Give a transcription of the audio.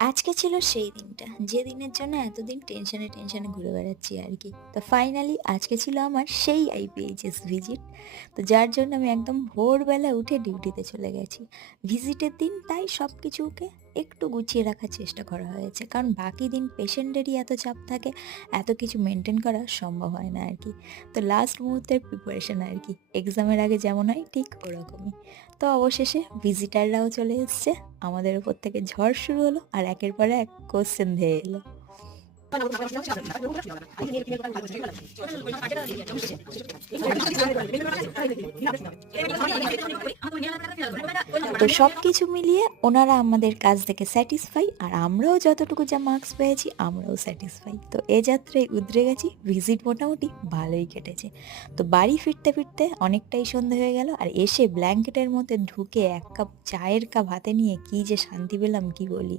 আজকে ছিল সেই দিনটা, যে দিনের জন্য এতদিন টেনশনে ঘুরে বেড়াচ্ছি আরকি। তো ফাইনালি আজকে ছিল আমার সেই আইপিএইচএস ভিজিট। তো যার জন্য আমি একদম ভোরবেলা উঠে ডিউটিতে চলে গেছি। ভিজিটের দিন তাই সবকিছুকে একটু গুছিয়ে রাখার চেষ্টা করা হয়েছে। কারণ বাকি দিন পেশেন্টেরই এত চাপ থাকে, এত কিছু মেইনটেইন করা সম্ভব হয় না আরকি। তো লাস্ট মুহূর্তের প্রিপারেশন আরকি। এক্সামের আগে যেমন হয় ঠিক ওরকমই। তো অবশেষে ভিজিটাররাও চলে এসছে। আমাদের উপর থেকে ঝড় শুরু হলো আর একের পর এক কোশ্চেন ধেয়ে এলো। তো সবকিছু মিলিয়ে ওনারা আমাদের কাজ থেকে স্যাটিসফাই আর আমরাও যতটুকু যা মার্কস পেয়েছি আমরাও স্যাটিসফাই। তো এ যাত্রায় উতরে গেছি, ভিজিট মোটামুটি ভালোই কেটেছে। তো বাড়ি ফিরতে ফিরতে অনেকটাই সন্ধে হয়ে গেল আর এসে ব্ল্যাঙ্কেটের মধ্যে ঢুকে ১ কাপ চায়ের কাপ হাতে নিয়ে কি যে শান্তি পেলাম কি বলি।